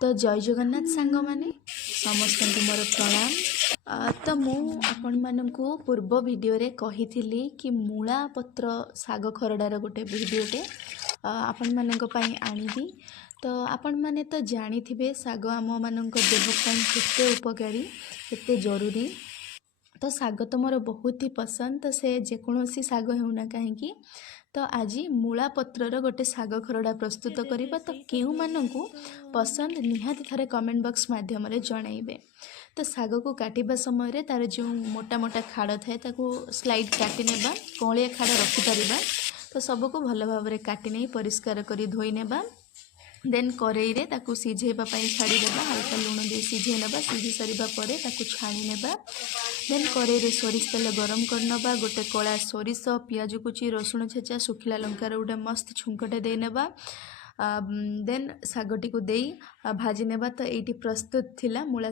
तो जय जगन्नाथ सांग माने समस्त को मोर प्रणाम। तो मु आपण मानकु पूर्व वीडियो रे कही कि मूला पत्र साग खरडार गोटे वीडियोटे आपण मानक पई आनिबी। तो आपण माने तो जानी थिबे साग आम मानक देह पई केते उपकारी केते जरूरी। तो साग तो मोर बहुत ही पसंद। तो से जेकोसी साग होना कहीं तो आज मूला पत्रर गोटे साग खरड़ा प्रस्तुत करबा। तो केउ मानकु पसंद निहाती थारे कमेंट बॉक्स माध्यम रे जणाइबे। तो साग को काटिबा समय रे तार जो मोटा मोटा खाड़ थाए ताको स्लाइड काटि नेबा, कलिया खाड़ रखि परिबा। तो सबको भल भाव रे काटि नै परिष्कार करी धोई नेबा। देन करेई रे ताकू सिझेबा पई छाड़ी देबा, हल्का लूण दे सिझे नेबा। सिझी सरिबा परे ताकू छाणी नेबा। देन करेई रे सोरिष तेल गरम करनबा, गोटे कला सोरिष, पियाज कुची, रसुण छेचा, सुखिला लंकार गोटे मस्त छुंकटे दे नेबा। देन सागटी को देई भाजी नेबा। तो एटी प्रस्तुत थिला मूला